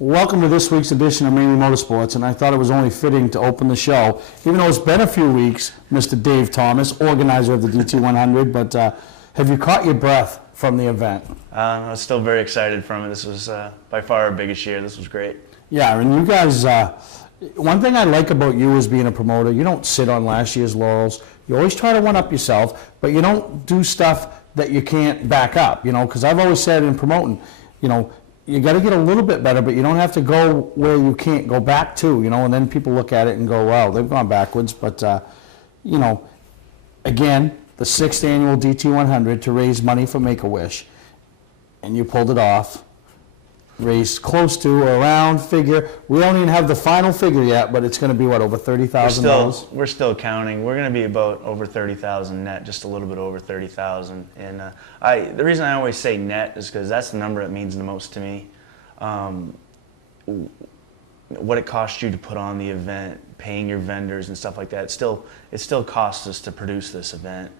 Welcome to this week's edition of Mainely Motorsports, and I thought it was only fitting to open the show, even though it's been a few weeks, Mr. Dave Thomas, organizer of the DT100, but have you caught your breath from the event? I was still very excited from it. This was by far our biggest year. This was great. Yeah, and you guys, one thing I like about you as being a promoter, you don't sit on last year's laurels. You always try to one-up yourself, but you don't do stuff that you can't back up, because I've always said in promoting, you got to get a little bit better, but you don't have to go where you can't go back to, and then people look at it and go, wow, they've gone backwards. But, again, the 6th annual DT100 to raise money for Make-A-Wish, and you pulled it off. Raised close to or around figure. We don't even have the final figure yet, but it's going to be, what, over $30,000? We're still counting. We're going to be about over 30,000 net, just a little bit over 30,000. And the reason I always say net is because that's the number that means the most to me. What it costs you to put on the event, paying your vendors and stuff like that, it still costs us to produce this event.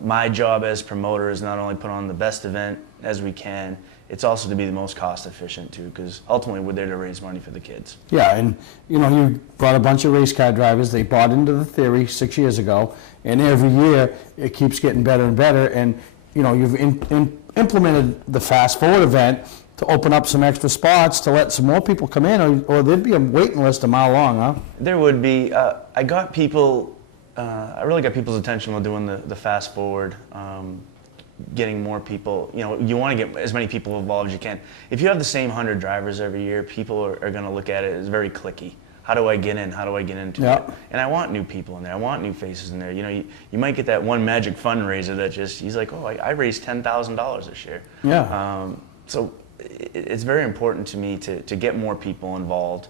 My job as promoter is not only put on the best event as we can, it's also to be the most cost efficient too, because ultimately we're there to raise money for the kids. Yeah, and you brought a bunch of race car drivers. They bought into the theory 6 years ago, and every year it keeps getting better and better. And you've implemented the Fast Forward event to open up some extra spots to let some more people come in, or there'd be a waiting list a mile long, huh? There would be. I really got people's attention while doing the Fast Forward. Getting more people, you want to get as many people involved as you can. If you have the same 100 drivers every year, people are going to look at it as very cliquey. How do I get in? How do I get into it? And I want new people in there. I want new faces in there. You might get that one magic fundraiser that he's like, oh, I raised $10,000 this year. Yeah. So it's very important to me to get more people involved,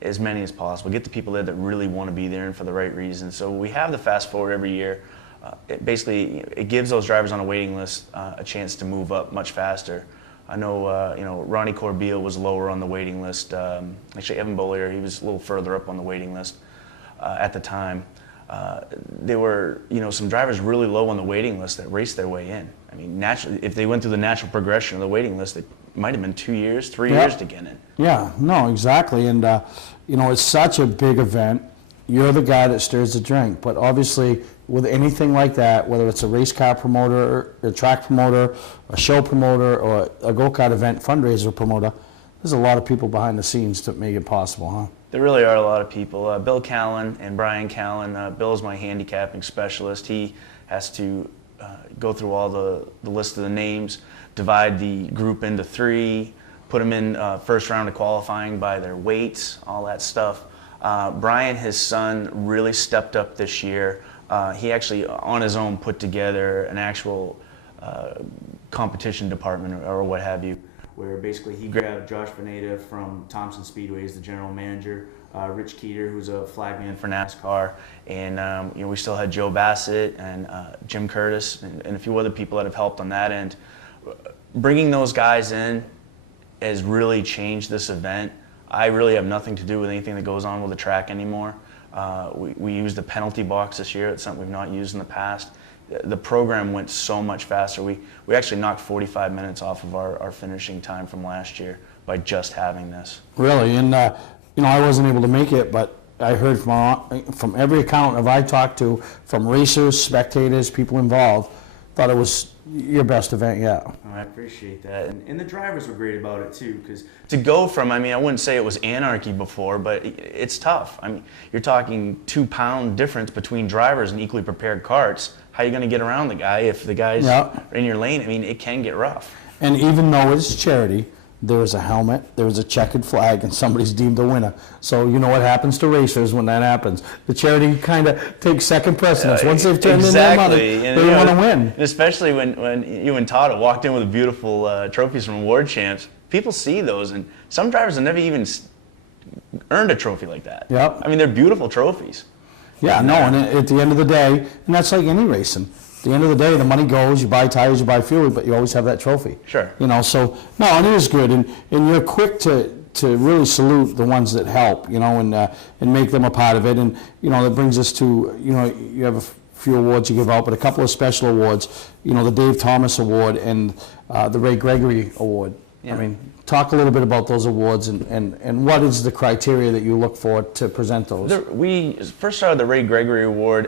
as many as possible. Get the people there that really want to be there and for the right reasons. So we have the Fast Forward every year. It gives those drivers on a waiting list a chance to move up much faster. I know, Ronnie Corbeil was lower on the waiting list. Actually, Evan Bollier, he was a little further up on the waiting list at the time. There were, some drivers really low on the waiting list that raced their way in. I mean, naturally, if they went through the natural progression of the waiting list, it might have been 2 years, 3 years to get in. Yeah, no, exactly. And, it's such a big event. You're the guy that stirs the drink, but obviously with anything like that, whether it's a race car promoter, a track promoter, a show promoter, or a go-kart event fundraiser promoter, there's a lot of people behind the scenes to make it possible, huh? There really are a lot of people. Bill Callen and Brian Callen. Bill's my handicapping specialist. He has to go through all the list of the names, divide the group into 3, put them in first round of qualifying by their weights, all that stuff. Brian, his son, really stepped up this year. He actually, on his own, put together an actual competition department or what have you, where basically he grabbed Josh Veneta from Thompson Speedway as the general manager, Rich Keeter, who's a flagman for NASCAR, and we still had Joe Bassett and Jim Curtis and a few other people that have helped on that end. Bringing those guys in has really changed this event. I really have nothing to do with anything that goes on with the track anymore. We used the penalty box this year. It's something we've not used in the past. The program went so much faster. We actually knocked 45 minutes off of our finishing time from last year by just having this. Really, and I wasn't able to make it, but I heard from every accountant I talked to, from racers, spectators, people involved, thought it was your best event yet. Oh, I appreciate that. And the drivers were great about it too, because to go from, I wouldn't say it was anarchy before, but it's tough. You're talking 2-pound difference between drivers and equally prepared karts. How are you going to get around the guy if the guy's in your lane? It can get rough. And even though it's charity, there is a helmet, there is a checkered flag, and somebody's deemed a winner. So you know what happens to racers when that happens. The charity kind of takes second precedence. Once they've turned in their money, they want to win. Especially when you and Todd have walked in with beautiful trophies from award champs. People see those, and some drivers have never even earned a trophy like that. Yep. They're beautiful trophies. Yeah, no, and at the end of the day, and that's like any racing. At the end of the day, the money goes, you buy tires, you buy fuel, but you always have that trophy. Sure. So, no, and it is good, and you're quick to really salute the ones that help, and make them a part of it, and, that brings us to, you have a few awards you give out, but a couple of special awards, the Dave Thomas Award and the Ray Gregory Award. Yeah. I mean, talk a little bit about those awards and what is the criteria that you look for to present those? We first started the Ray Gregory Award.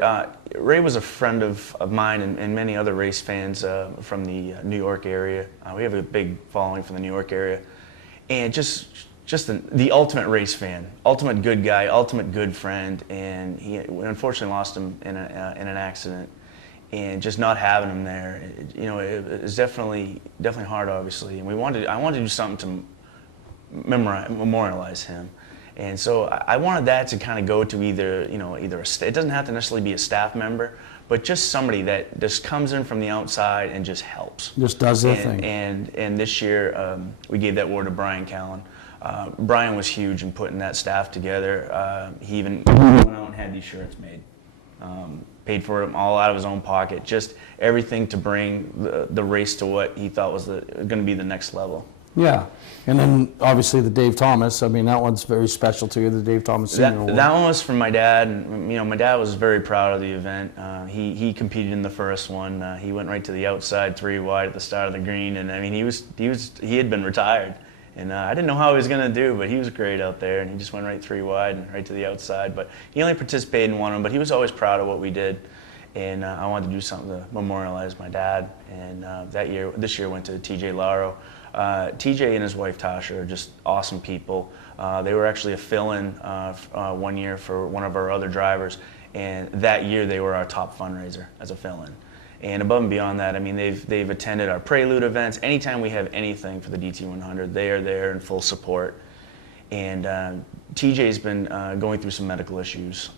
Ray was a friend of mine and many other race fans from the New York area. We have a big following from the New York area. And just the ultimate race fan, ultimate good guy, ultimate good friend. And we unfortunately lost him in an accident. And just not having him there, it was definitely hard, obviously. And I wanted to do something to memorialize him. And so I wanted that to kind of go to either it doesn't have to necessarily be a staff member, but just somebody that just comes in from the outside and just helps. Just does their thing. And this year we gave that award to Brian Callen. Brian was huge in putting that staff together. He even went out and had these shirts made. Paid for them all out of his own pocket. Just everything to bring the race to what he thought was going to be the next level. Yeah, and then obviously the Dave Thomas. I mean, that one's very special to you, the Dave Thomas Senior Award. That one was from my dad, and my dad was very proud of the event. He competed in the first one. He went right to the outside, 3 wide at the start of the green, and I mean he had been retired, and I didn't know how he was going to do, but he was great out there, and he just went right 3 wide and right to the outside. But he only participated in one of them, but he was always proud of what we did, and I wanted to do something to memorialize my dad. And this year went to TJ Laro. TJ and his wife Tasha are just awesome people. They were actually a fill-in one year for one of our other drivers, and that year they were our top fundraiser as a fill-in. And above and beyond that, I mean, they've attended our Prelude events. Anytime we have anything for the DT100, they are there in full support. And TJ's been going through some medical issues.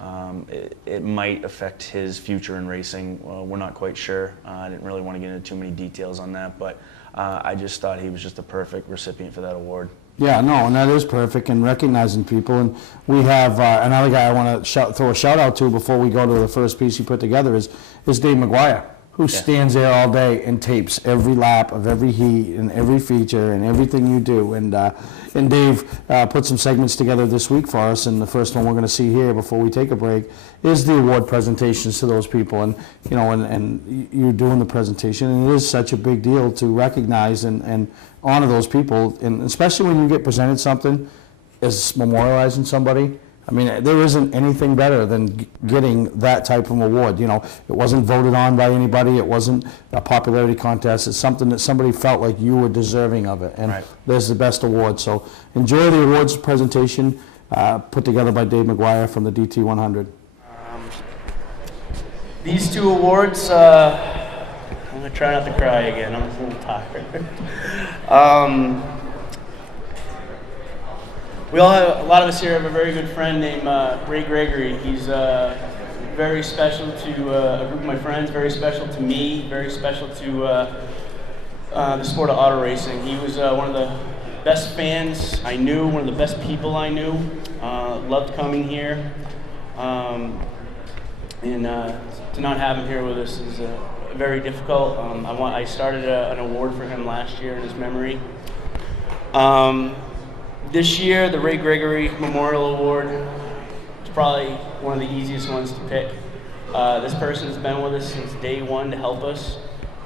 It might affect his future in racing. Well, we're not quite sure. I didn't really want to get into too many details on that, but I just thought he was just the perfect recipient for that award. Yeah, no, and that is perfect, and recognizing people. And we have another guy I want to throw a shout out to before we go to the first piece you put together is Dave McGuire, who stands there all day and tapes every lap of every heat and every feature and everything you do. And Dave put some segments together this week for us, and the first one we're going to see here before we take a break is the award presentations to those people. And and you're doing the presentation, and it is such a big deal to recognize and honor those people, and especially when you get presented something as memorializing somebody. I mean, there isn't anything better than getting that type of award. It wasn't voted on by anybody. It wasn't a popularity contest. It's something that somebody felt like you were deserving of it. And right. There's the best award. So enjoy the awards presentation put together by Dave McGuire from the DT100. These 2 awards, I'm going to try not to cry again. I'm a little tired. A lot of us here have a very good friend named Ray Gregory. He's very special to a group of my friends, very special to me, very special to the sport of auto racing. He was one of the best fans I knew, one of the best people I knew, loved coming here. And to not have him here with us is very difficult. I started an award for him last year in his memory. This year, the Ray Gregory Memorial Award is probably one of the easiest ones to pick. This person has been with us since day one to help us.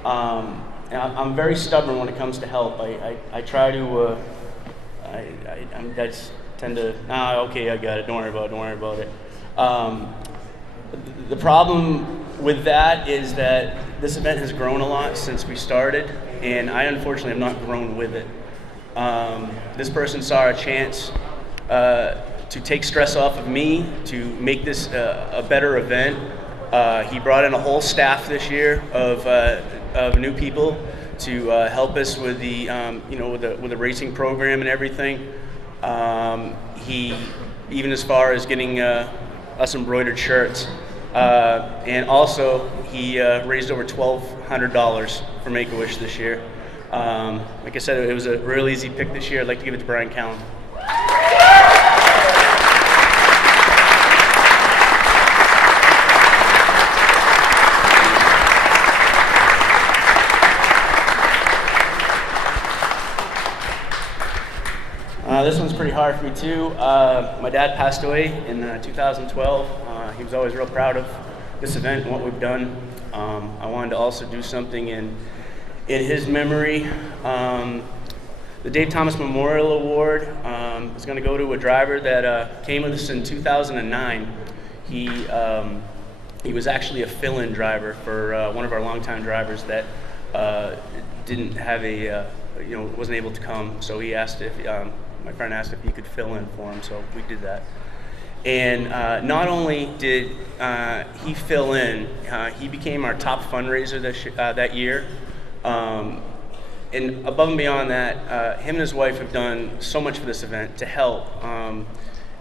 And I'm very stubborn when it comes to help. I try to, I just tend to, okay, I got it, don't worry about it. The problem with that is that this event has grown a lot since we started, and I unfortunately have not grown with it. This person saw a chance to take stress off of me, to make this a better event. He brought in a whole staff this year of new people to help us with the with the racing program and everything. He even as far as getting us embroidered shirts, and also he raised over $1,200 for Make-A-Wish this year. Like I said, it was a real easy pick this year. I'd like to give it to Brian Callen. This one's pretty hard for me too. My dad passed away in 2012. He was always real proud of this event and what we've done. I wanted to also do something in his memory. The Dave Thomas Memorial Award is going to go to a driver that came with us in 2009. He was actually a fill-in driver for one of our longtime drivers that didn't have wasn't able to come. So he asked if my friend asked if he could fill in for him. So we did that. And not only did he fill in, he became our top fundraiser that year. And above and beyond that, him and his wife have done so much for this event to help. Go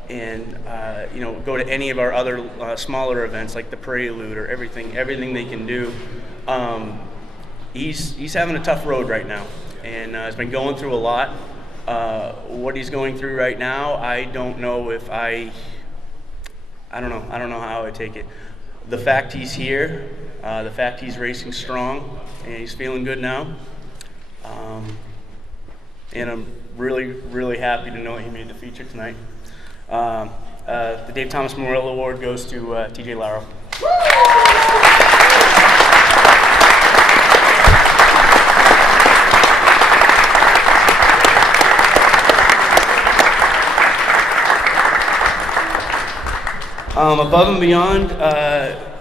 to any of our other smaller events like the Prelude or everything they can do. He's having a tough road right now, and has been going through a lot. What he's going through right now, I don't know if I don't know how I would take it. The fact he's here, the fact he's racing strong, and he's feeling good now. And I'm really, really happy to know he made the feature tonight. The Dave Thomas Memorial Award goes to TJ Laro. Above and beyond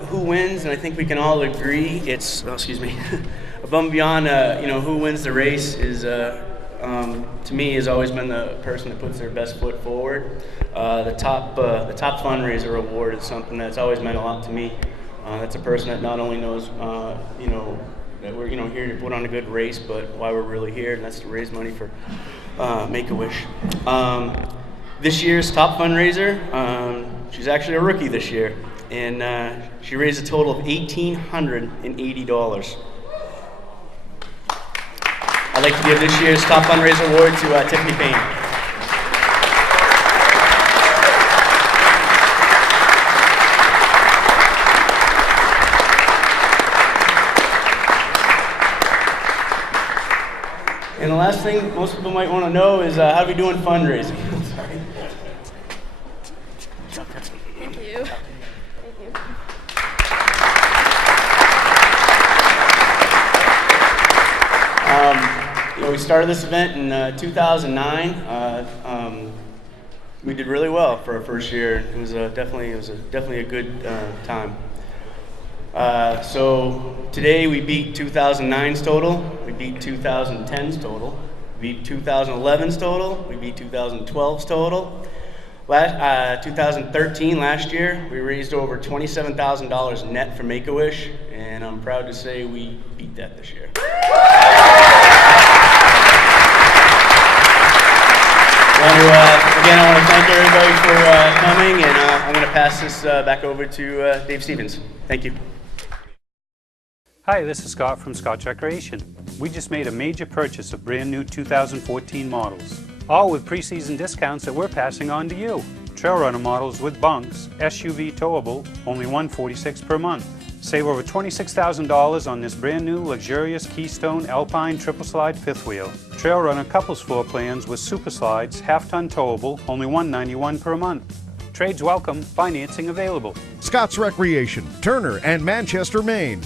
who wins, and I think we can all agree, above and beyond, who wins the race is, to me, has always been the person that puts their best foot forward. The top fundraiser award is something that's always meant a lot to me. That's a person that not only knows, that we're, here to put on a good race, but why we're really here, and that's to raise money for Make-A-Wish. This year's top fundraiser, she's actually a rookie this year, and she raised a total of $1,880. I'd like to give this year's top fundraiser award to Tiffany Payne. And the last thing most people might want to know is how are we doing fundraising? Sorry. Thank you. We started this event in 2009. We did really well for our first year. It was definitely a good time. So today we beat 2009's total, we beat 2010's total, we beat 2011's total, we beat 2012's total. 2013, last year, we raised over $27,000 net for Make-A-Wish, and I'm proud to say we beat that this year. Again, I want to thank everybody for coming, and I'm going to pass this back over to Dave Stevens. Thank you. Hi, this is Scott from Scott's Recreation. We just made a major purchase of brand new 2014 models, all with pre-season discounts that we're passing on to you. Trail Runner models with bunks, SUV towable, only $146 per month. Save over $26,000 on this brand new luxurious Keystone Alpine triple slide fifth wheel. Trail Runner couples floor plans with super slides, half-ton towable, only $191 per month. Trades welcome, financing available. Scott's Recreation, Turner and Manchester, Maine.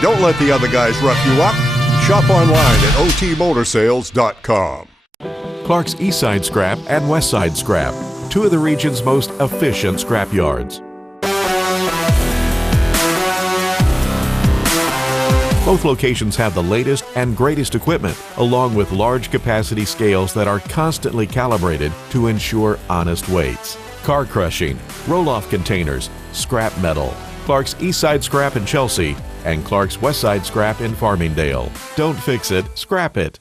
Don't let the other guys rough you up. Shop online at otmotorsales.com. Clark's Eastside Scrap and Westside Scrap, two of the region's most efficient scrap yards. Both locations have the latest and greatest equipment, along with large capacity scales that are constantly calibrated to ensure honest weights. Car crushing, roll-off containers, scrap metal. Clark's Eastside Scrap in Chelsea and Clark's Westside Scrap in Farmingdale. Don't fix it, scrap it.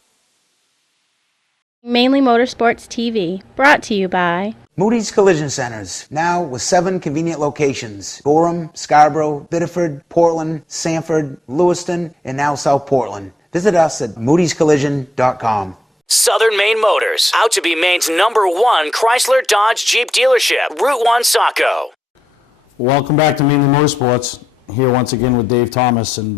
Mainly Motorsports TV, brought to you by Moody's Collision Centers, now with 7 convenient locations: Gorham, Scarborough, Biddeford, Portland, Sanford, Lewiston, and now South Portland. Visit us at moodyscollision.com. Southern Maine Motors, out to be Maine's #1 Chrysler Dodge Jeep dealership, Route 1 Saco. Welcome back to Mainely Motorsports. Here once again with Dave Thomas, and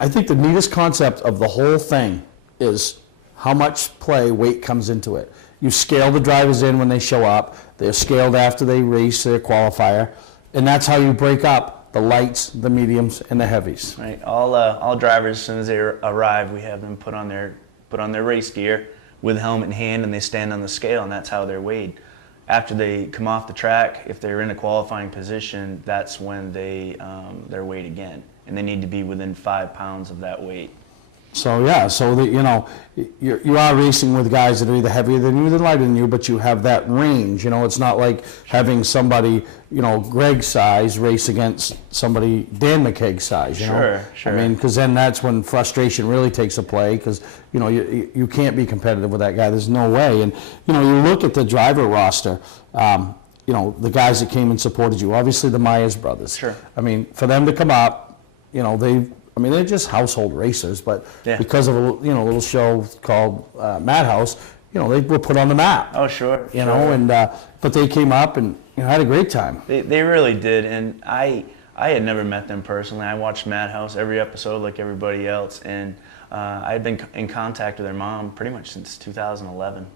I think the neatest concept of the whole thing is how much weight comes into it. You scale the drivers in when they show up. They're scaled after they race their qualifier, and that's how you break up the lights, the mediums, and the heavies. Right. All drivers, as soon as they arrive, we have them put on their race gear with helmet in hand, and they stand on the scale, and that's how they're weighed. After they come off the track, if they're in a qualifying position, that's when they're weighed again, and they need to be within 5 pounds of that weight. So yeah, so that you are racing with guys that are either heavier than you, or lighter than you, but you have that range. It's not like having somebody, Greg's size race against somebody Dan McKeag's size. Sure. I mean, because then that's when frustration really takes a play, because you can't be competitive with that guy. There's no way. And you look at the driver roster. The guys that came and supported you. Obviously, the Myers brothers. Sure. I mean, for them to come up, they're just household racers, but because of a little show called Madhouse, they were put on the map. Oh, sure. But they came up and had a great time. They really did, and I had never met them personally. I watched Madhouse every episode like everybody else, and I had been in contact with their mom pretty much since 2011.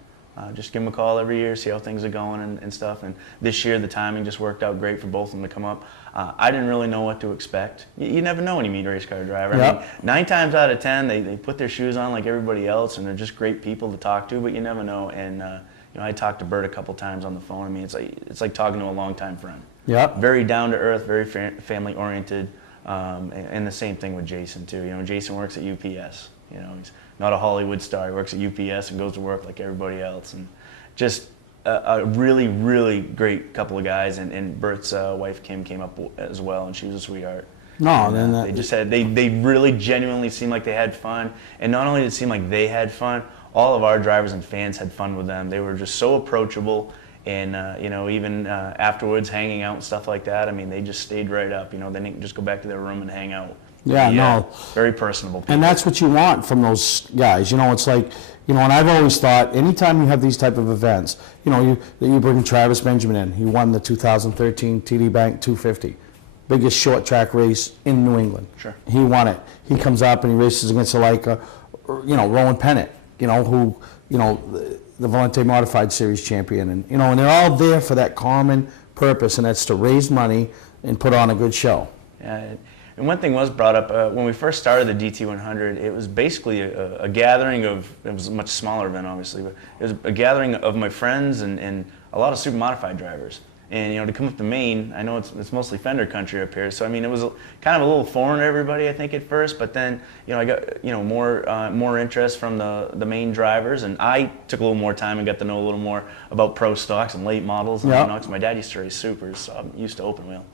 Just give them a call every year, see how things are going and stuff. And this year, the timing just worked out great for both of them to come up. I didn't really know what to expect. You never know when you meet a race car driver. Yep. I mean, 9 times out of 10, they put their shoes on like everybody else, and they're just great people to talk to, but you never know. And I talked to Bert a couple times on the phone. I mean, it's like talking to a longtime friend. Yep. Very down to earth, very family oriented, and the same thing with Jason too. Jason works at UPS. He's not a Hollywood star. He works at UPS and goes to work like everybody else, and just a really, really great couple of guys. And Bert's wife Kim came up as well, and she was a sweetheart. No, and, they really genuinely seemed like they had fun, and not only did it seem like they had fun, all of our drivers and fans had fun with them. They were just so approachable, and even afterwards hanging out and stuff like that. I mean, they just stayed right up. They didn't just go back to their room and hang out. Yeah, very personable people. And that's what you want from those guys. It's like, and I've always thought, anytime you have these type of events, you bring Travis Benjamin in. He won the 2013 TD Bank 250, biggest short track race in New England. Sure. He won it. He comes up and he races against Rowan Pennant, who, the Valente Modified Series champion, and and they're all there for that common purpose, and that's to raise money and put on a good show. Yeah. And one thing was brought up, when we first started the DT100, it was basically a gathering of, it was a much smaller event obviously, but it was a gathering of my friends and a lot of super modified drivers. And to come up to Maine, I know it's mostly fender country up here, so I mean it was kind of a little foreign to everybody I think at first, but then I got more interest from the Maine drivers, and I took a little more time and got to know a little more about pro stocks and late models, and because my dad used to race supers, so I'm used to open wheel.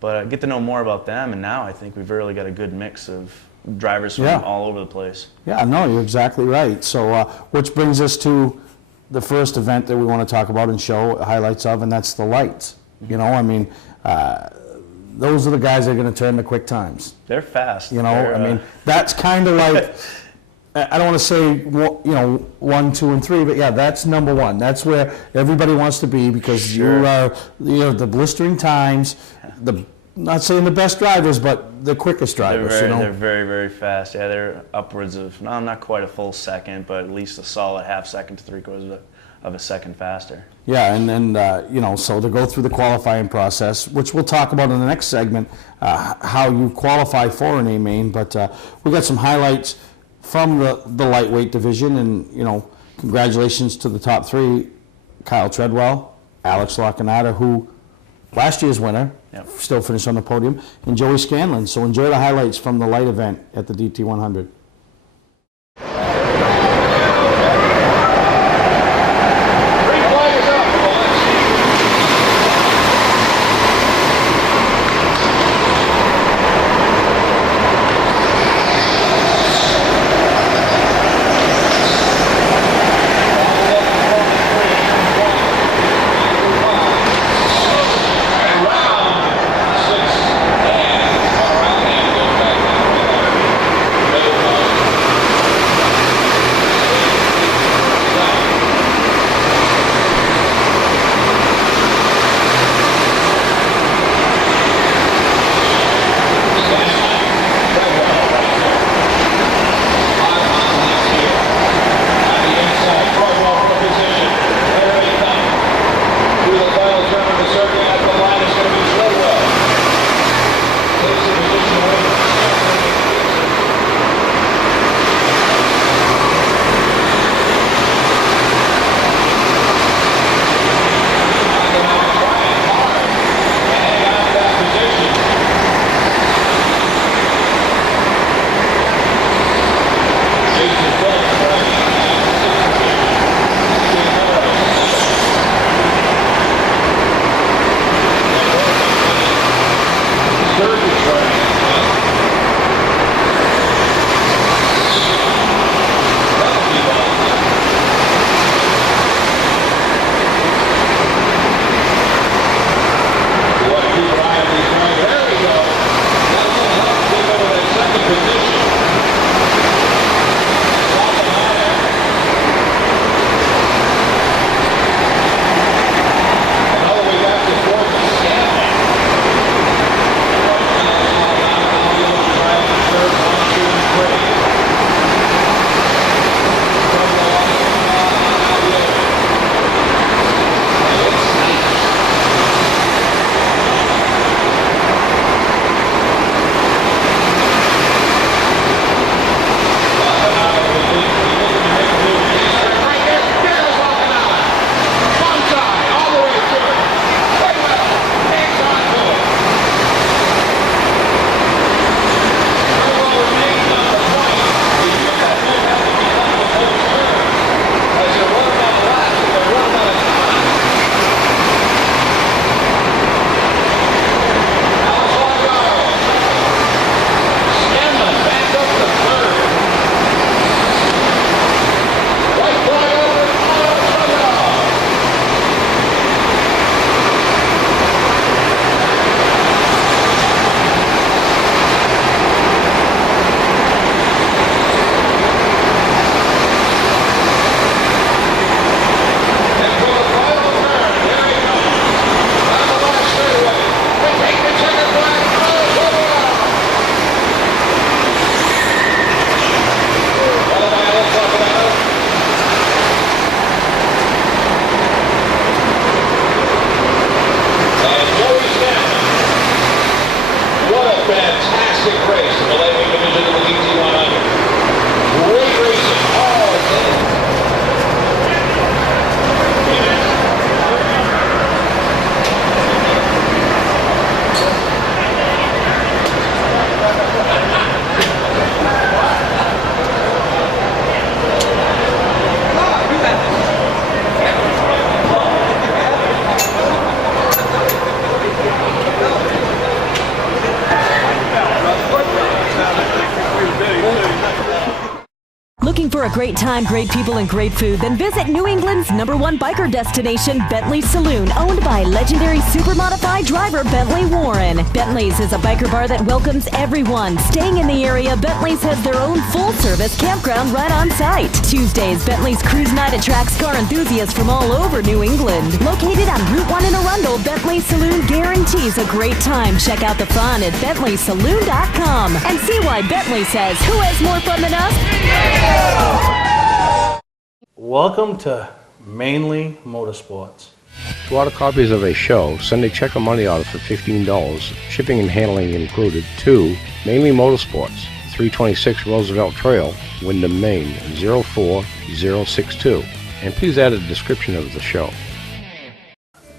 But get to know more about them, and now I think we've really got a good mix of drivers from all over the place. Yeah, no, you're exactly right. So, which brings us to the first event that we want to talk about and show highlights of, and that's the lights. I mean, those are the guys that are going to turn the quick times. They're fast. I mean, that's kind of like, I don't want to say, 1, 2, and 3, but yeah, that's number 1. That's where everybody wants to be, because you are, the blistering times, not saying the best drivers, but the quickest drivers. They're very, very fast. Yeah, they're upwards of, not quite a full second, but at least a solid half second to 3/4 of a second faster. Yeah, and then, so to go through the qualifying process, which we'll talk about in the next segment, how you qualify for an A-Main, but we got some highlights from the lightweight division, and, congratulations to the top 3, Kyle Treadwell, Alex Lacanada, who last year's winner, still finished on the podium, and Joey Scanlon. So enjoy the highlights from the light event at the DT100. Looking for a great time, great people, and great food? Then visit New England's #1 biker destination, Bentley's Saloon, owned by legendary super-modified driver Bentley Warren. Bentley's is a biker bar that welcomes everyone. Staying in the area, Bentley's has their own full-service campground right on site. Tuesdays, Bentley's Cruise Night attracts car enthusiasts from all over New England. Located on Route 1 in Arundel, Bentley's Saloon guarantees a great time. Check out the fun at BentleySaloon.com and see why Bentley says, who has more fun than us? Welcome to Mainely Motorsports. To order copies of a show, send a check or money order for $15, shipping and handling included, to Mainely Motorsports, 326 Roosevelt Trail, Windham, Maine, 04062. And please add a description of the show.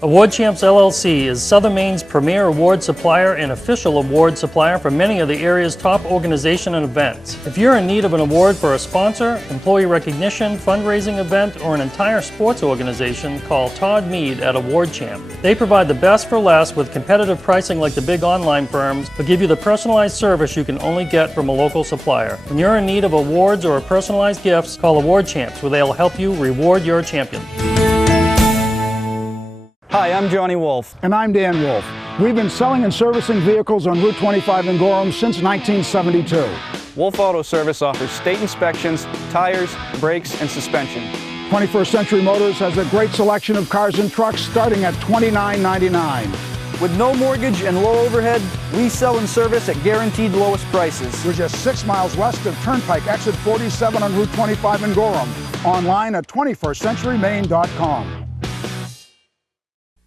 Award Champs LLC is Southern Maine's premier award supplier and official award supplier for many of the area's top organizations and events. If you're in need of an award for a sponsor, employee recognition, fundraising event, or an entire sports organization, call Todd Mead at Award Champ. They provide the best for less with competitive pricing like the big online firms, but give you the personalized service you can only get from a local supplier. When you're in need of awards or personalized gifts, call Award Champs, where they'll help you reward your champion. Hi, I'm Johnny Wolf. And I'm Dan Wolf. We've been selling and servicing vehicles on Route 25 in Gorham since 1972. Wolf Auto Service offers state inspections, tires, brakes, and suspension. 21st Century Motors has a great selection of cars and trucks starting at $29.99. With no mortgage and low overhead, we sell and service at guaranteed lowest prices. We're just 6 miles west of Turnpike, exit 47 on Route 25 in Gorham. Online at 21stcenturymaine.com.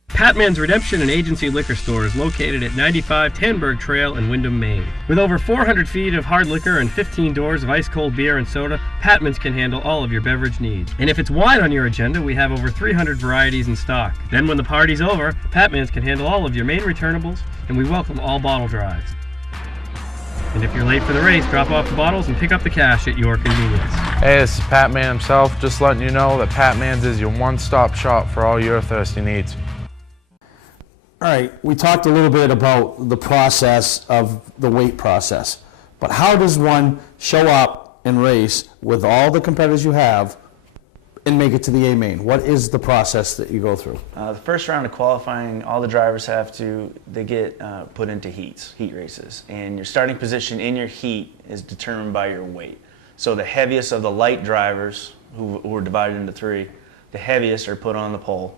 Patman's Redemption and Agency Liquor Store is located at 95 Tanberg Trail in Windham, Maine. With over 400 feet of hard liquor and 15 doors of ice-cold beer and soda, Patman's can handle all of your beverage needs. And if it's wine on your agenda, we have over 300 varieties in stock. Then when the party's over, Patman's can handle all of your main returnables, and we welcome all bottle drives. And if you're late for the race, drop off the bottles and pick up the cash at your convenience. Hey, this is Pat Man himself, just letting you know that Pat Man's is your one-stop shop for all your thirsty needs. All right, we talked a little bit about the process of the weight process, but how does one show up and race with all the competitors you have and make it to the A main? What is the process that you go through? The first round of qualifying, all the drivers they get put into heat races, and your starting position in your heat is determined by your weight. So the heaviest of the light drivers, who are divided into three, the heaviest are put on the pole,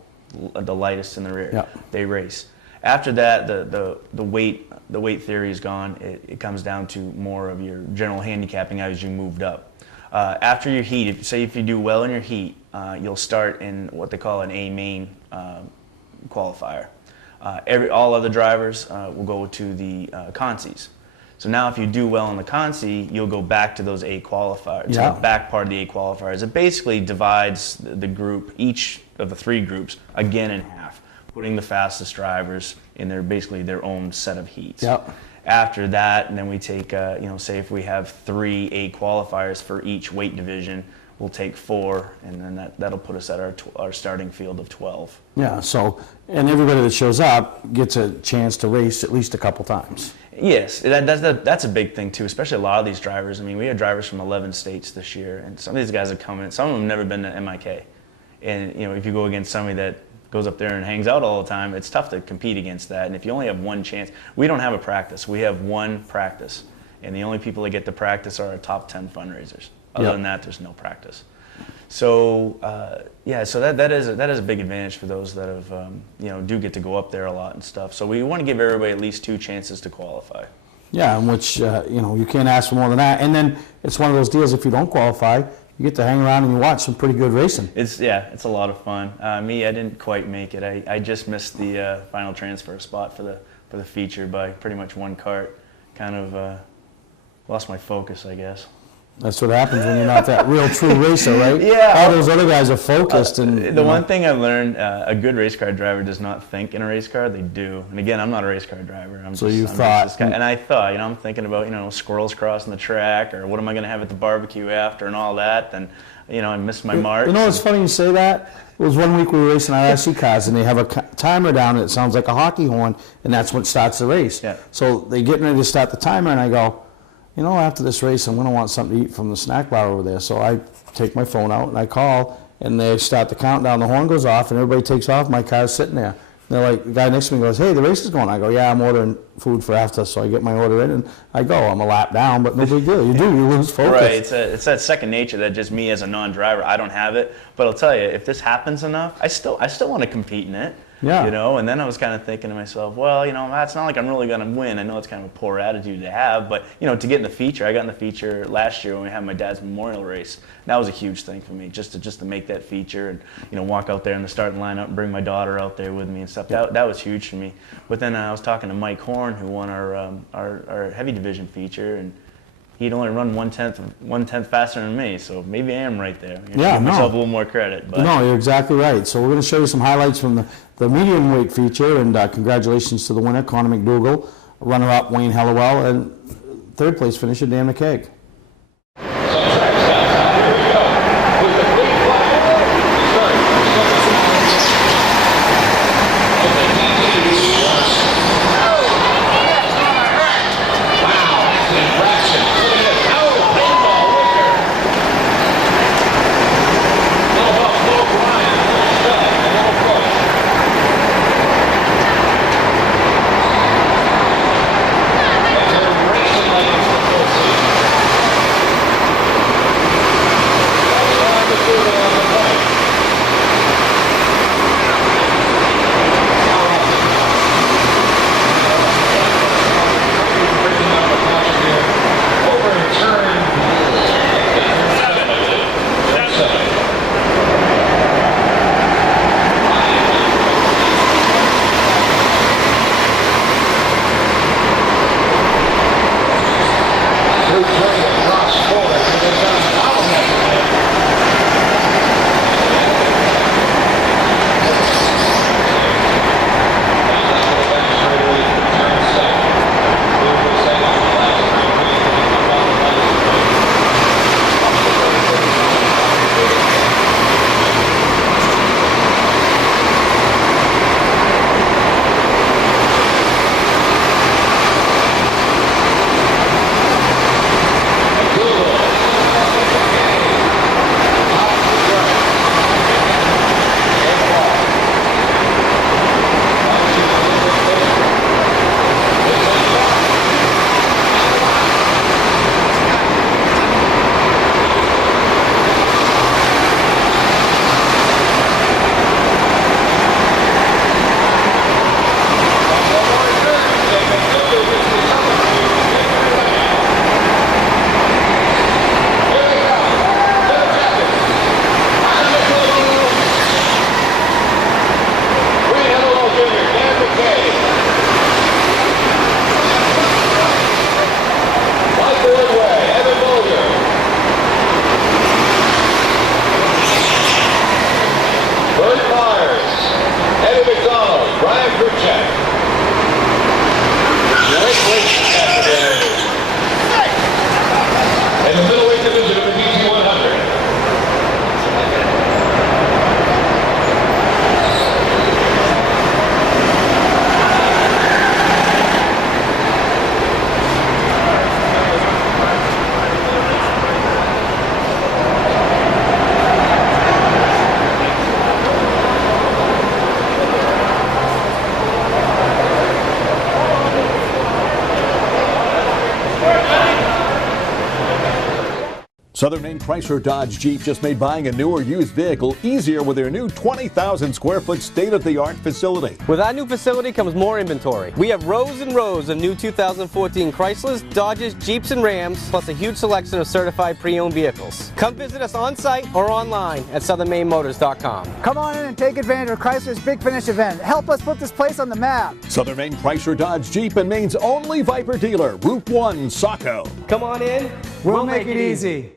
the lightest in the rear. Yep. They race. After that, the weight theory is gone. It comes down to more of your general handicapping as you moved up. After your heat, if you do well in your heat, you'll start in what they call an A main qualifier. All other drivers will go to the consies. So now if you do well in the consi, you'll go back to those A qualifiers, Yeah. to the back part of the A qualifiers. It basically divides the group, each of the three groups, again in half, putting the fastest drivers in basically their own set of heats. Yep. After that, and then we take, say if we have 3 A qualifiers for each weight division, we'll take 4, and then that'll put us at our starting field of 12. Yeah, so, and everybody that shows up gets a chance to race at least a couple times. Yes, that's a big thing too, especially a lot of these drivers. I mean, we had drivers from 11 states this year, and some of these guys have come in, some of them have never been to MIK. And if you go against somebody that goes up there and hangs out all the time, it's tough to compete against that. And if you only have one chance, we don't have a practice. We have one practice. And the only people that get to practice are our top 10 fundraisers. Other than that, there's no practice. So, so that is a big advantage for those that have, do get to go up there a lot and stuff. So we want to give everybody at least 2 chances to qualify. Yeah, in which, you can't ask for more than that. And then it's one of those deals, if you don't qualify, you get to hang around and you watch some pretty good racing. It's a lot of fun. I didn't quite make it. I just missed the final transfer spot for the feature by pretty much one kart. Kind of lost my focus, I guess. That's what happens when you're not that real true racer, right? Yeah. All those other guys are focused. And the one thing I learned, a good race car driver does not think in a race car, they do. And again, I'm not a race car driver. I'm just this guy. And I thought, I'm thinking about, squirrels crossing the track, or what am I going to have at the barbecue after and all that. And, I missed my marks. You know what's funny you say that? It was one week we were racing IRC cars, and they have a timer down, and it sounds like a hockey horn, and that's what starts the race. Yeah. So they get ready to start the timer, and I go, after this race, I'm going to want something to eat from the snack bar over there. So I take my phone out and I call, and they start the countdown. The horn goes off, and everybody takes off. My car's sitting there. They're like, the guy next to me goes, "Hey, the race is going." I go, "Yeah, I'm ordering food for after." So I get my order in, and I go. I'm a lap down, but no big deal. You lose focus. Right. It's that second nature that just me as a non-driver, I don't have it. But I'll tell you, if this happens enough, I still want to compete in it. Yeah. And then I was kind of thinking to myself, well, it's not like I'm really going to win. I know it's kind of a poor attitude to have, but, to get in the feature, I got in the feature last year when we had my dad's memorial race. That was a huge thing for me, just to make that feature and, walk out there in the starting lineup and bring my daughter out there with me and stuff. That was huge for me. But then I was talking to Mike Horn, who won our heavy division feature, and he'd only run one tenth faster than me, so maybe I am right there. Give myself a little more credit. But. No, you're exactly right. So we're going to show you some highlights from the medium weight feature, and congratulations to the winner, Connor McDougall, runner-up Wayne Hellewell, and third place finisher Dan McKeag. Southern Maine Chrysler Dodge Jeep just made buying a new or used vehicle easier with their new 20,000 square foot state-of-the-art facility. With our new facility comes more inventory. We have rows and rows of new 2014 Chryslers, Dodges, Jeeps, and Rams, plus a huge selection of certified pre-owned vehicles. Come visit us on site or online at southernmainmotors.com. Come on in and take advantage of Chrysler's Big Finish event. Help us put this place on the map. Southern Maine Chrysler Dodge Jeep and Maine's only Viper dealer, Route 1, Saco. Come on in. We'll make it easy.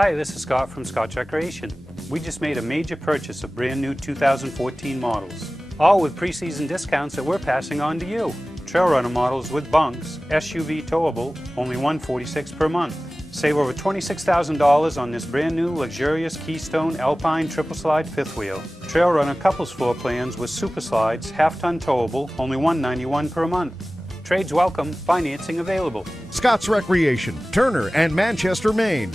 Hi, this is Scott from Scott Recreation. We just made a major purchase of brand new 2014 models, all with preseason discounts that we're passing on to you. Trail Runner models with bunks, SUV towable, only $146 per month. Save over $26,000 on this brand new luxurious Keystone Alpine triple slide fifth wheel. Trail Runner couples floor plans with super slides, half-ton towable, only $191 per month. Trades welcome, financing available. Scott's Recreation, Turner and Manchester, Maine.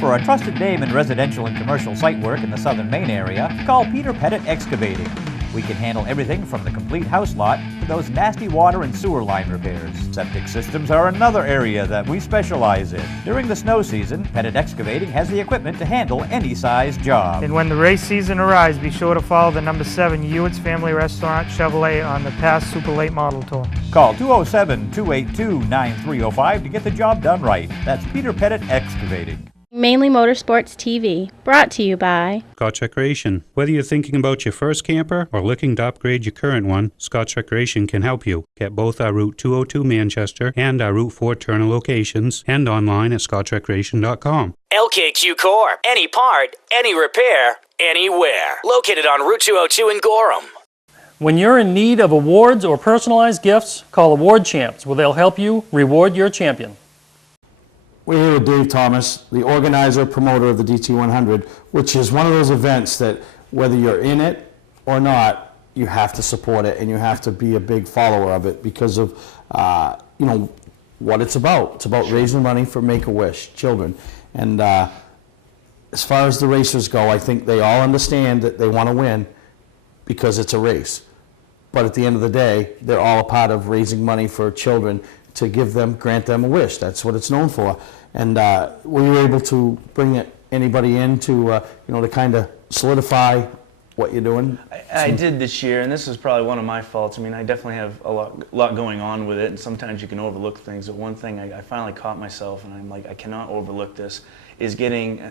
For a trusted name in residential and commercial site work in the Southern Maine area, call Peter Pettit Excavating. We can handle everything from the complete house lot to those nasty water and sewer line repairs. Septic systems are another area that we specialize in. During the snow season, Pettit Excavating has the equipment to handle any size job. And when the race season arrives, be sure to follow the number 7 Ewart's Family Restaurant Chevrolet on the past Super Late Model Tour. Call 207-282-9305 to get the job done right. That's Peter Pettit Excavating. Mainly Motorsports TV, brought to you by Scotch Recreation. Whether you're thinking about your first camper or looking to upgrade your current one, Scotch Recreation can help you. Get both our Route 202 Manchester and our Route 4 Turner locations and online at scotchrecreation.com. LKQ Core. Any part, any repair, anywhere. Located on Route 202 in Gorham. When you're in need of awards or personalized gifts, call Award Champs, where they'll help you reward your champion. We're here with Dave Thomas, the organizer, promoter of the DT100, which is one of those events that whether you're in it or not, you have to support it and you have to be a big follower of it because of what it's about. It's about raising money for Make-A-Wish children. And as far as the racers go, I think they all understand that they want to win because it's a race. But at the end of the day, they're all a part of raising money for children to grant them a wish. That's what it's known for. And were you able to bring anybody in to kind of solidify what you're doing? I did this year, and this is probably one of my faults. I mean, I definitely have a lot going on with it, and sometimes you can overlook things. But one thing I finally caught myself, and I'm like, I cannot overlook this, is getting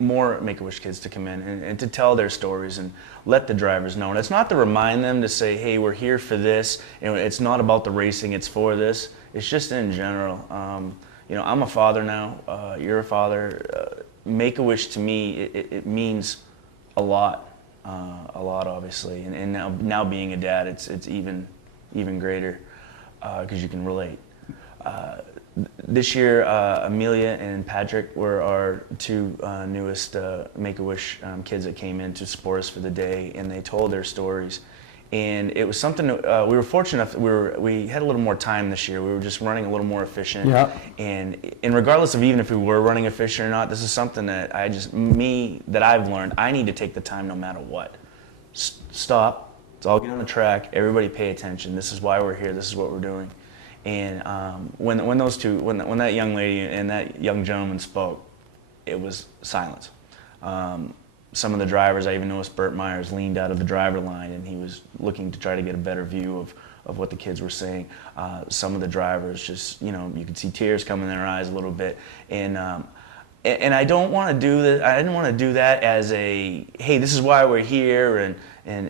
more Make-A-Wish kids to come in and to tell their stories and let the drivers know. And it's not to remind them to say, hey, we're here for this. It's not about the racing, it's for this. It's just in general. I'm a father now, you're a father. Make-A-Wish to me, it means a lot obviously. And now being a dad, it's even greater because you can relate. This year, Amelia and Patrick were our two newest Make-A-Wish kids that came in to support us for the day, and they told their stories. And it was something we were fortunate enough, we had a little more time this year. We were just running a little more efficient. Yeah. And regardless of even if we were running efficient or not, this is something that I've learned. I need to take the time no matter what. Stop. Let's all get on the track. Everybody pay attention. This is why we're here. This is what we're doing. And when that young lady and that young gentleman spoke, it was silence. Some of the drivers, I even noticed Burt Myers leaned out of the driver line and he was looking to try to get a better view of what the kids were saying. Some of the drivers just, you could see tears come in their eyes a little bit. And I don't want to do that. I didn't want to do that as a, hey, this is why we're here, and I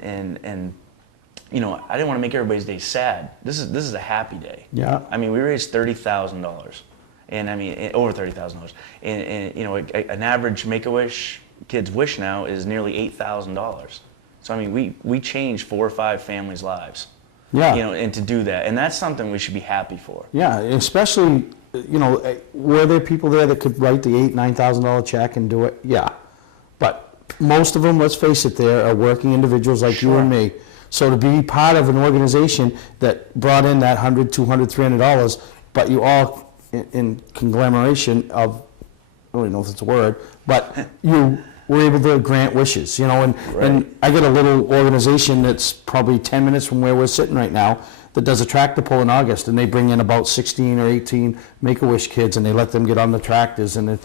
didn't want to make everybody's day sad. This is a happy day. Yeah. I mean, we raised $30,000, and I mean over $30,000, and an average Make-A-Wish kid's wish now is nearly $8,000. So I mean, we changed 4 or 5 families' lives. Yeah. And to do that, and that's something we should be happy for. Yeah, especially were there people there that could write the $8,000-$9,000 check and do it? Yeah, but most of them, let's face it, are working individuals like you and me. So to be part of an organization that brought in that $100, $200, $300, but you all in conglomeration of, I don't even know if it's a word, but you were able to grant wishes, and I get a little organization that's probably 10 minutes from where we're sitting right now that does a tractor pull in August, and they bring in about 16 or 18 Make-A-Wish kids, and they let them get on the tractors. And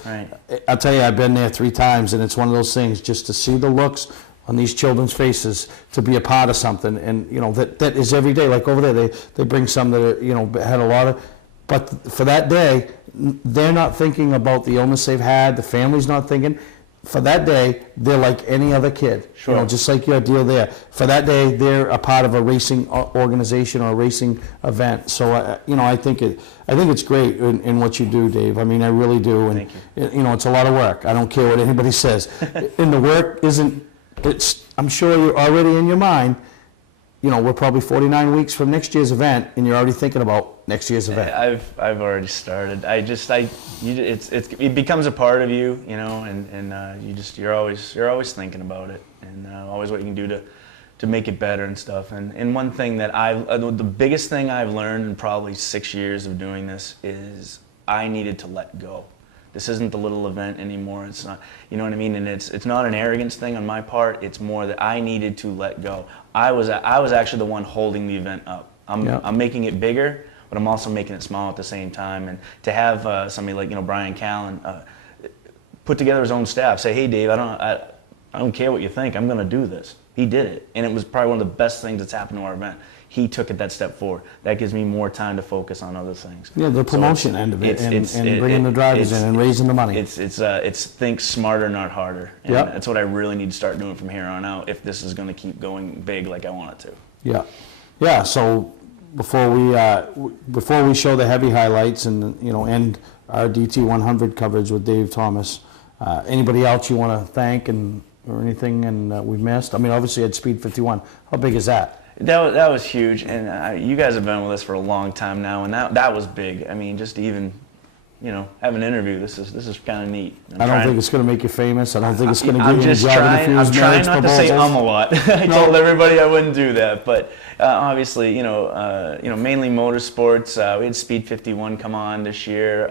I'll tell you, I've been there 3 times, and it's one of those things, just to see the looks on these children's faces, to be a part of something, and that is every day. Like over there, they bring some that are, had a lot of, but for that day, they're not thinking about the illness they've had. The family's not thinking. For that day, they're like any other kid, just like your deal there. For that day, they're a part of a racing organization or a racing event. So, I think it's great in what you do, Dave. I mean, I really do. And, it's a lot of work. I don't care what anybody says. And the work isn't, I'm sure you're already in your mind, we're probably 49 weeks from next year's event, and you're already thinking about next year's event. I've already started. It becomes a part of you, and you're always thinking about it, and always what you can do to make it better and stuff. And one thing that the biggest thing I've learned in probably 6 years of doing this is I needed to let go. This isn't the little event anymore. It's not, you know what I mean? And it's not an arrogance thing on my part. It's more that I needed to let go. I was actually the one holding the event up. I'm making it bigger, but I'm also making it small at the same time. And to have somebody like Brian Callen put together his own staff, say, hey Dave, I don't care what you think. I'm going to do this. He did it, and it was probably one of the best things that's happened to our event. He took it that step forward. That gives me more time to focus on other things. Yeah, the promotion end of it, and bringing the drivers in and raising the money. It's think smarter, not harder. And that's what I really need to start doing from here on out if this is going to keep going big like I want it to. Yeah. So before we show the heavy highlights and end our DT 100 coverage with Dave Thomas, anybody else you want to thank or anything and we've missed? I mean, obviously at Speed 51. How big is that? That was huge, and you guys have been with us for a long time now, and that was big. I mean, just to even, have an interview. This is kind of neat. I don't think it's going to make you famous. I don't think it's going to give you a job in I'm trying not to say a lot. I told everybody I wouldn't do that, but obviously, mainly Motorsports. We had Speed 51 come on this year.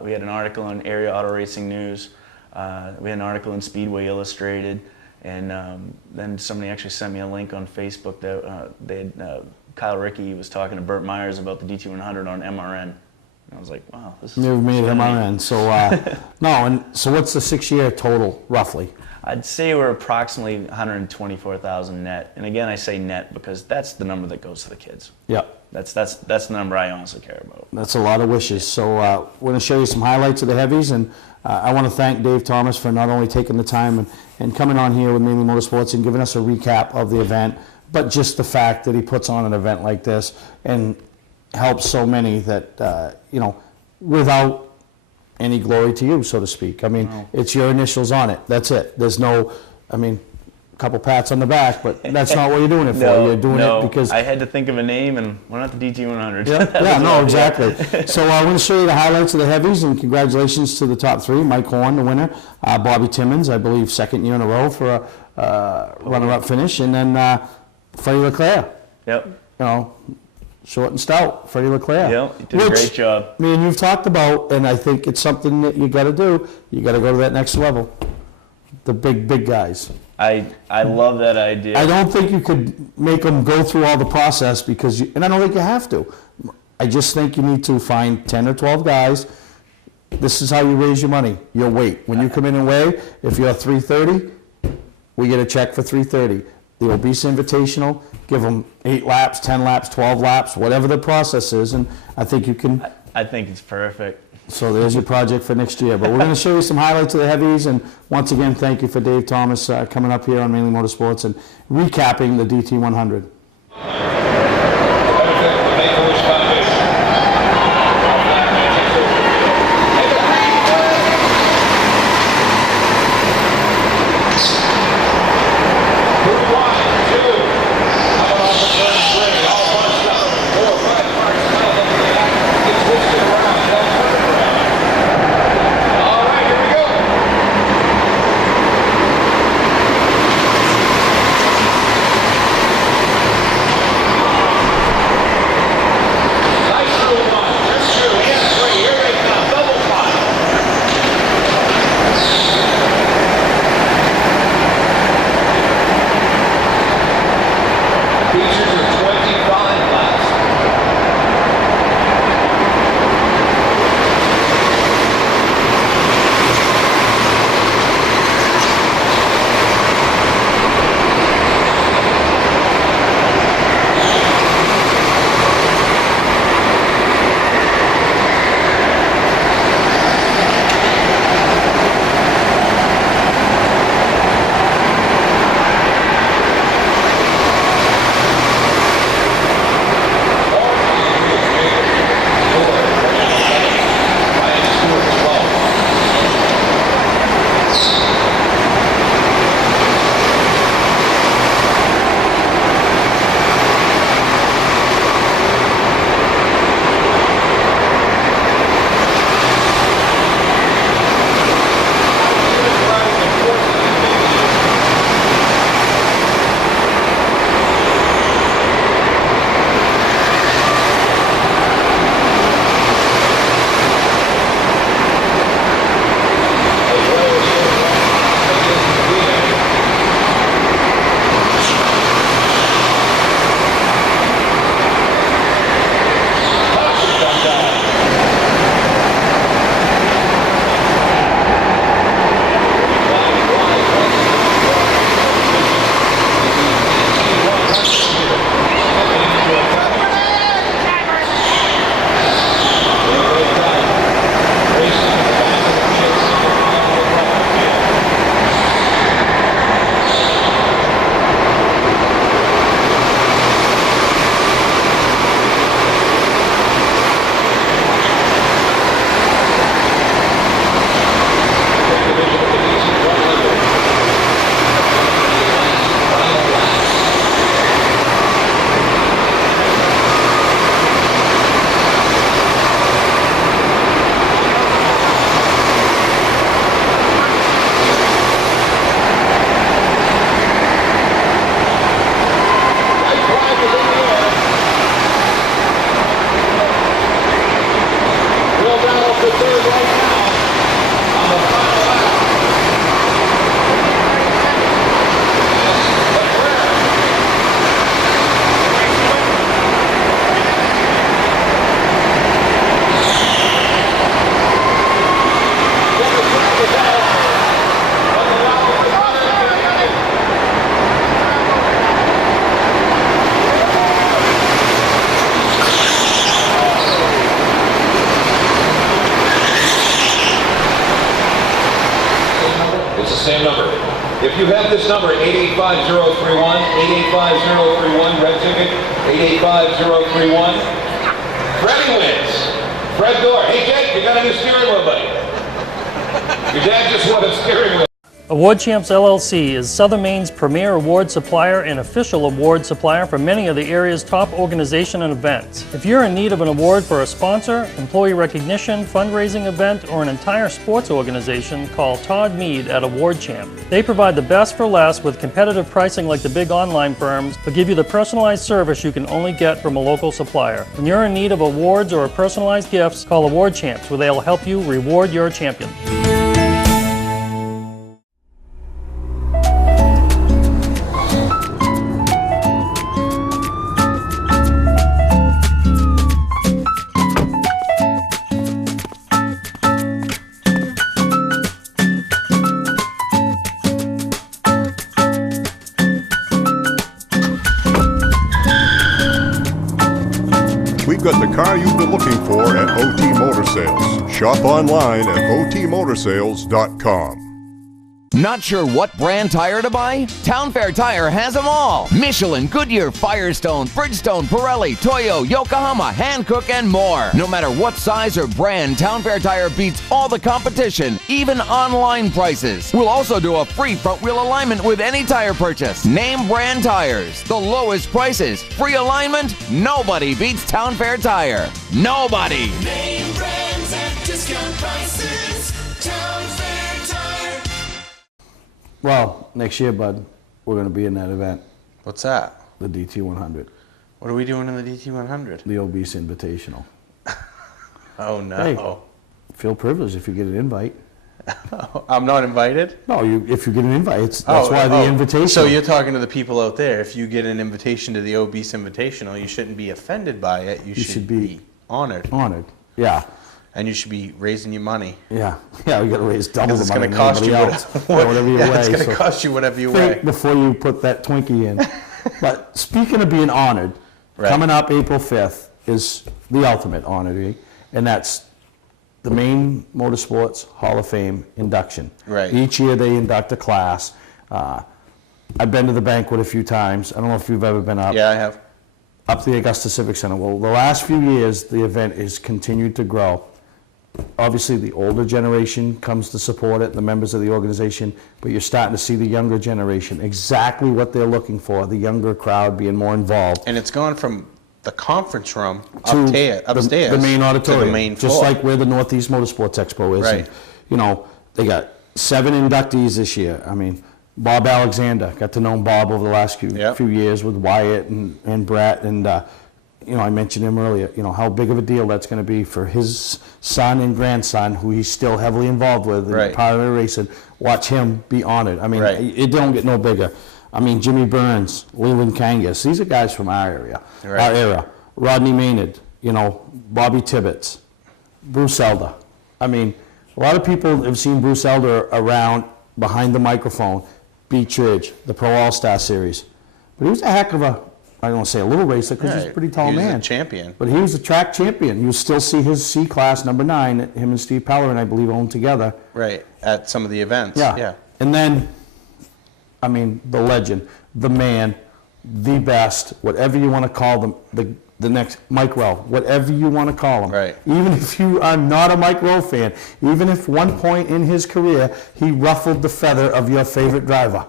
We had an article on Area Auto Racing News. We had an article in Speedway Illustrated. And then somebody actually sent me a link on Facebook that Kyle Rickey was talking to Burt Myers about the DT100 on MRN. And I was like, wow, this is... You've made MRN. So, so what's the 6-year total, roughly? I'd say we're approximately 124,000 net. And again, I say net because that's the number that goes to the kids. Yeah. That's the number I honestly care about. That's a lot of wishes. So we're going to show you some highlights of the heavies, and I want to thank Dave Thomas for not only taking the time and coming on here with Mainely Motorsports and giving us a recap of the event, but just the fact that he puts on an event like this and helps so many that, without any glory to you, so to speak. I mean, it's your initials on it. That's it. There's no, a couple pats on the back, but that's not what you're doing it for. You're doing it because... I had to think of a name, and we're not the DT100. Exactly. So I want to show you the highlights of the heavies, and congratulations to the top 3. Mike Horn, the winner. Bobby Timmons, I believe, 2nd year in a row for a runner-up finish. And then Freddie Leclerc. Yep. Short and stout, Freddie Leclerc. Yep, you did a great job. Me and you've talked about, and I think it's something that you got to do. You got to go to that next level. The big guys. I love that idea. I don't think you could make them go through all the process and I don't think you have to. I just think you need to find 10 or 12 guys. This is how you raise your money. Your weight. When you come in and weigh, if you're 330, we get a check for 330. The Obese Invitational, give them 8 laps, 10 laps, 12 laps, whatever the process is, and I think you can... I think it's perfect. So there's your project for next year. But we're going to show you some highlights of the heavies. And once again, thank you for Dave Thomas coming up here on Mainly Motorsports and recapping the DT100. to third right now on the final lap. It's the same number. If you have this number, 885031, 885031, red ticket, 885031. Freddie wins. Fred Dorr. Hey, Jake, you got a new steering wheel, buddy. Your dad just won a steering wheel. Award Champs LLC is Southern Maine's premier award supplier and official award supplier for many of the area's top organization and events. If you're in need of an award for a sponsor, employee recognition, fundraising event, or an entire sports organization, call Todd Mead at Award Champ. They provide the best for less with competitive pricing like the big online firms, but give you the personalized service you can only get from a local supplier. When you're in need of awards or personalized gifts, call Award Champs, where they'll help you reward your champion. We've got the car you've been looking for at OT Motor Sales. Shop online at otmotorsales.com. Not sure what brand tire to buy? Town Fair Tire has them all. Michelin, Goodyear, Firestone, Bridgestone, Pirelli, Toyo, Yokohama, Hankook, and more. No matter what size or brand, Town Fair Tire beats all the competition, even online prices. We'll also do a free front wheel alignment with any tire purchase. Name brand tires, the lowest prices, free alignment. Nobody beats Town Fair Tire. Nobody. Name brands at discount prices. Town Fair Tire. Well, next year, bud, we're going to be in that event. What's that? The DT100. What are we doing in the DT100? The Obese Invitational. Oh, no. Hey, feel privileged if you get an invite. I'm not invited? No, if you get an invite, that's why the invitation. So you're talking to the people out there. If you get an invitation to the Obese Invitational, you shouldn't be offended by it. You should be honored. Honored, yeah. And you should be raising your money. Yeah, we got to raise double the it's money going to cost you whatever you weigh. It's going to cost you whatever you weigh. Think before you put that Twinkie in. But speaking of being honored, coming up April 5th is the ultimate honor, and that's the Maine Motorsports Hall of Fame induction. Right. Each year they induct a class. I've been to the banquet a few times. I don't know if you've ever been up. Yeah, I have. Up to the Augusta Civic Center. Well, the last few years, the event has continued to grow. Obviously, the older generation comes to support it, the members of the organization, but you're starting to see the younger generation, exactly what they're looking for, the younger crowd being more involved. And it's gone from the conference room to upstairs the main auditorium, to the main floor. just like where the Northeast Motorsports Expo is. Right. And, they got 7 inductees this year. I mean, Bob Alexander, got to know Bob over the last few years with Wyatt and Brett, and I mentioned him earlier, how big of a deal that's going to be for his son and grandson, who he's still heavily involved with in part of the racing. Watch him be honored. I mean, it don't get no bigger. I mean, Jimmy Burns, Leland Kangas, these are guys from our area, our era. Rodney Maynard, Bobby Tibbetts, Bruce Elder. I mean, a lot of people have seen Bruce Elder around behind the microphone, Beach Ridge, the Pro All-Star Series. But he was a heck of a, I don't want to say a little racer because he's a pretty tall man. He was a champion. But he was a track champion. You still see his C-Class number 9 that him and Steve Pellerin, I believe, owned together. Right, at some of the events. Yeah. And then, I mean, the legend, the man, the best, whatever you want to call them, the next Mike Rowe, whatever you want to call him. Right. Even if you are not a Mike Rowe fan, even if one point in his career he ruffled the feather of your favorite driver.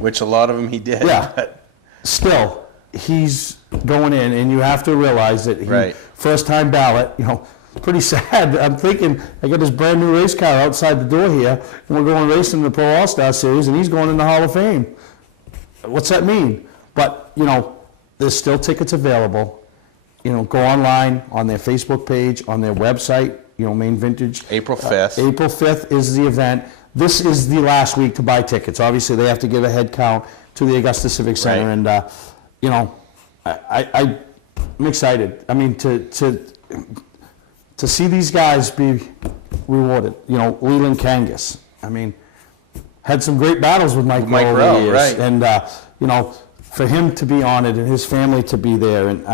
Which a lot of them he did. Yeah. Still, he's going in, and you have to realize that he, first time ballot, pretty sad. I'm thinking, I got this brand new race car outside the door here, and we're going racing in the Pro All-Star Series, and he's going in the Hall of Fame. What's that mean? But, there's still tickets available. Go online on their Facebook page, on their website. Main Vintage. April 5th. April 5th is the event. This is the last week to buy tickets. Obviously, they have to give a head count to the Augusta Civic Center, Right. and I'm excited. I mean, to see these guys be rewarded. Leland Kangas. I mean, had some great battles with Mike Rowe over the years, right. and for him to be honored and his family to be there, and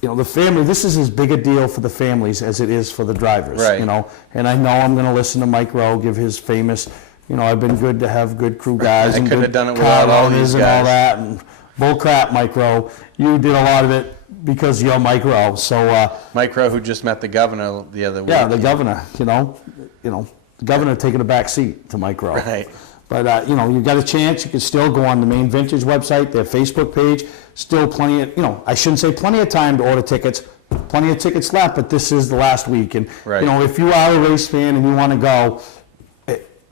the family. This is as big a deal for the families as it is for the drivers. Right. And I know I'm going to listen to Mike Rowe give his famous. I've been good to have good crew guys I and couldn't good have done it car without all owners these and all guys. that. And bull crap, Mike Rowe. You did a lot of it because you're Mike Rowe. So Mike Rowe, who just met the governor the other week. yeah, the governor. The governor taking a back seat to Mike Rowe. Right. But you've got a chance. You can still go on the Main Vintage website, their Facebook page. Still plenty of, I shouldn't say plenty of time to order tickets. Plenty of tickets left, but this is the last week. And Right. If you are a race fan and you want to go,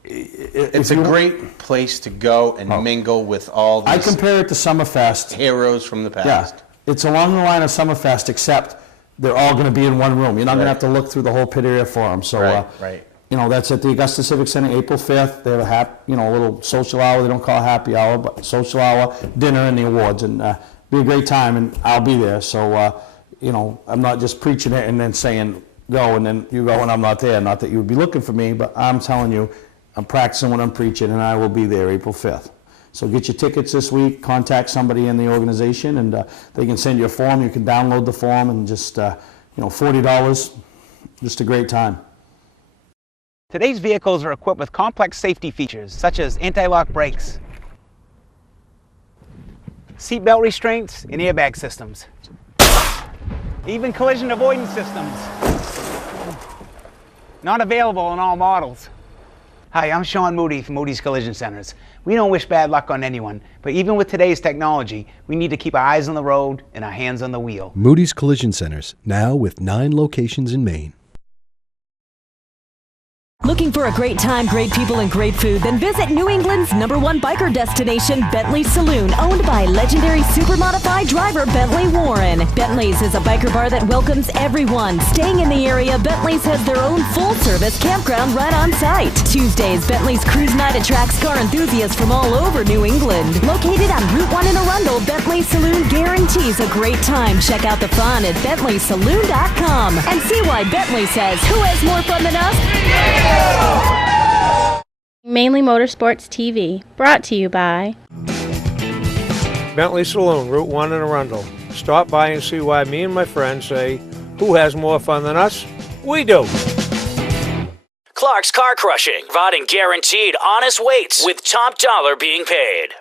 It's a great place to go and mingle with all these I compare it to Summerfest. heroes from the past. Yeah, it's along the line of Summerfest, except they're all going to be in one room. You're not going to Right. have to look through the whole pit area for them. So, Right. that's at the Augusta Civic Center, April 5th. They have a little social hour. They don't call it happy hour, but social hour, dinner, and the awards, and be a great time. And I'll be there. So, I'm not just preaching it and then saying go, and then you go and I'm not there. Not that you would be looking for me, but I'm telling you, I'm practicing what I'm preaching, and I will be there April 5th. So get your tickets this week, contact somebody in the organization, and they can send you a form. You can download the form, and just, $40, just a great time. Today's vehicles are equipped with complex safety features such as anti-lock brakes, seatbelt restraints, and airbag systems. Even collision avoidance systems. Not available in all models. Hi, I'm Sean Moody from Moody's Collision Centers. We don't wish bad luck on anyone, but even with today's technology, we need to keep our eyes on the road and our hands on the wheel. Moody's Collision Centers, now with 9 locations in Maine. Looking for a great time, great people, and great food? Then visit New England's #1 biker destination, Bentley Saloon, owned by legendary super modified driver Bentley Warren. Bentley's is a biker bar that welcomes everyone. Staying in the area, Bentley's has their own full-service campground right on site. Tuesdays, Bentley's Cruise Night attracts car enthusiasts from all over New England. Located on Route 1 in Arundel, Bentley Saloon guarantees a great time. Check out the fun at BentleySaloon.com and see why Bentley says, who has more fun than us? Mainly Motorsports TV, brought to you by Bentley Saloon, Route 1 in Arundel. Stop by and see why me and my friends say, who has more fun than us? We do. Clark's Car Crushing, providing guaranteed honest weights with top dollar being paid.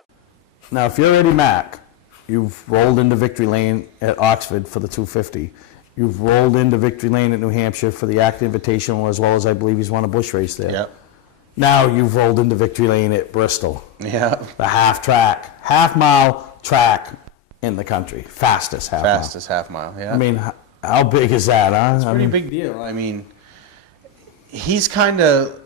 Now, if you're Eddie Mack, you've rolled into Victory Lane at Oxford for the 250. You've rolled into Victory Lane at New Hampshire for the Acton Invitational, as well as I believe he's won a bush race there. Yep. Now you've rolled into Victory Lane at Bristol. Yeah. The half-mile track in the country. Fastest half mile. Fastest half mile, yeah. I mean, how big is that, huh? It's a pretty big deal. I mean, he's kind of,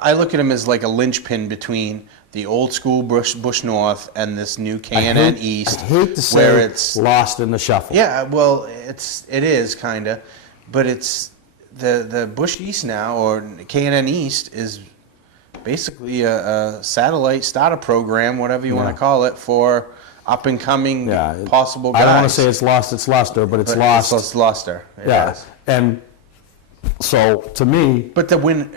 I look at him as like a linchpin between the old school Bush North and this new K&N East. I hate to say where it's lost in the shuffle. Yeah, well, it is kind of, but it's the Bush East now, or K&N East, is basically a satellite starter program, whatever you want to call it, for up and coming possible guys. I don't want to say it's lost its luster, but it's lost. It's luster. Yeah, and so to me, but to win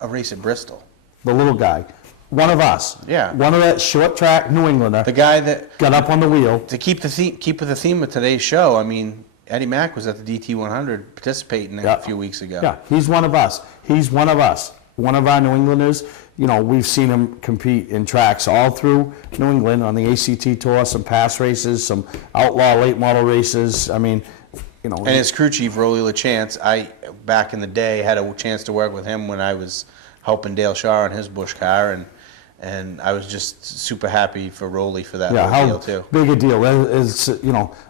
a race at Bristol, the little guy. One of us. Yeah. One of that short track New Englander. The guy that got up on the wheel. To keep with the theme of today's show, I mean, Eddie Mack was at the DT 100 participating a few weeks ago. Yeah, he's one of us. He's one of us. One of our New Englanders. We've seen him compete in tracks all through New England on the ACT Tour, some pass races, some outlaw late model races. I mean, And his crew chief, Rolly LaChance, I, back in the day, had a chance to work with him when I was helping Dale Shaw on his Bush car, and I was just super happy for Rolly for that whole deal too. Big a deal is,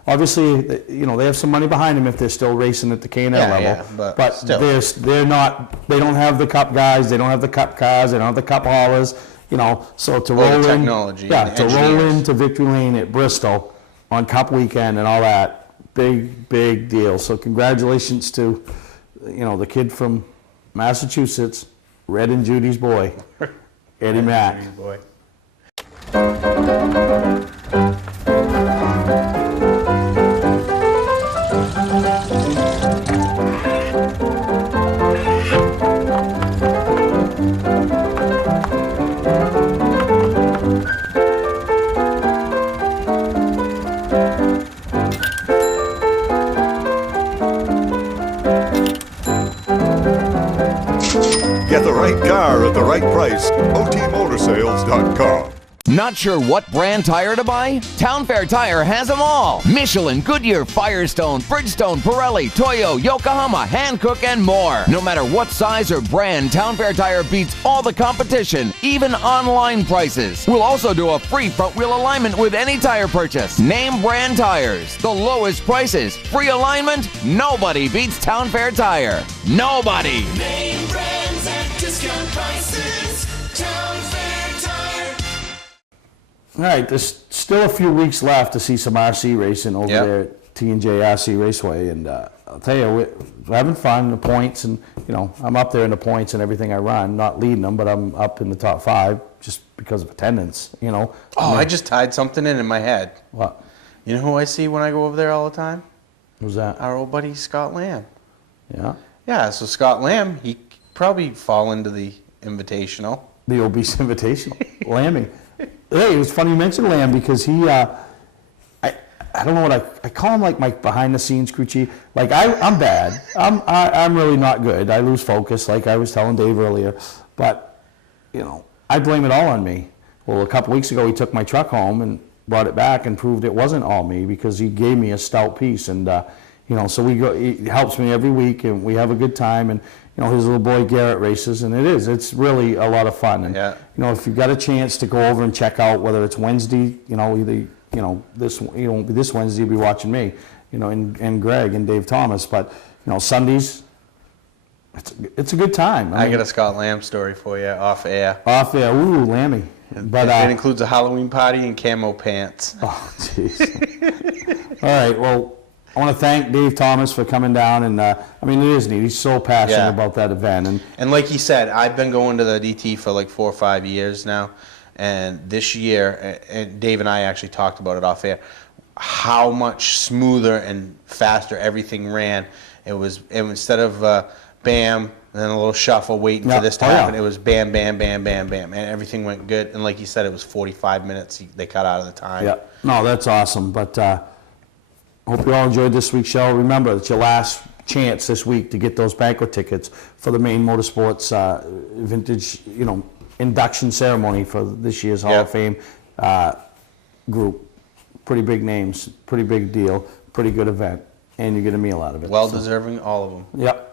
obviously, they have some money behind them if they're still racing at the K&N level. Yeah, but still. they're not. They don't have the Cup guys. They don't have the Cup cars. They don't have the Cup haulers. So to roll in, technology, to roll into Victory Lane at Bristol on Cup weekend and all that, big deal. So congratulations to you know, the kid from Massachusetts, Red and Judy's boy, Eddie Mack. Judy's boy. Get the right car at the right price. OTMotorsales.com. Not sure what brand tire to buy? Town Fair Tire has them all. Michelin, Goodyear, Firestone, Bridgestone, Pirelli, Toyo, Yokohama, Hankook, and more. No matter what size or brand, Town Fair Tire beats all the competition, even online prices. We'll also do a free front wheel alignment with any tire purchase. Name brand tires, the lowest prices, free alignment. Nobody beats Town Fair Tire. Nobody. Name brands at discount prices. Town Fair Tire. All right, there's still a few weeks left to see some RC racing over there at T&J RC Raceway, and I'll tell you, we're having fun, the points, and, you know, I'm up there in the points and everything I run, not leading them, but I'm up in the top 5 just because of attendance, you know. Oh, I just tied something in my head. What? You know who I see when I go over there all the time? Who's that? Our old buddy Scott Lamb. Yeah? Yeah, so Scott Lamb, he probably fall into the Invitational. The Obese Invitational. Lambing. Hey, it was funny you mentioned Lamb because he, I don't know what I call him, like my behind the scenes crew chief. Like I'm bad. I'm really not good. I lose focus, like I was telling Dave earlier. But, you know, I blame it all on me. Well, a couple weeks ago he took my truck home and brought it back and proved it wasn't all me because he gave me a stout piece, and you know, so he helps me every week and we have a good time, and you know, his little boy Garrett races, and it's really a lot of fun. And you know, if you've got a chance to go over and check out, whether it's Wednesday, you know, either, you know, you won't be this Wednesday, you'll be watching me, you know, and Greg and Dave Thomas, but you know, Sundays, it's a good time. I got a Scott Lamb story for you off air. Off air, ooh, Lammy. But it includes a Halloween party and camo pants. Oh, jeez. All right, well, I want to thank Dave Thomas for coming down, and I mean, it is neat. He's so passionate about that event, and like he said, I've been going to the DT for like 4 or 5 years now, and this year, and Dave and I actually talked about it off air, how much smoother and faster everything ran. It was instead of bam, and then a little shuffle waiting for this to happen. It was bam, bam, bam, bam, bam, and everything went good. And like you said, it was 45 minutes. They cut out of the time. Yeah, no, that's awesome. But hope you all enjoyed this week's show. Remember, it's your last chance this week to get those banquet tickets for the Maine Motorsports vintage, you know, induction ceremony for this year's Hall of Fame group. Pretty big names, pretty big deal, pretty good event, and you get a meal out of it. Well deserving, all of them. Yep.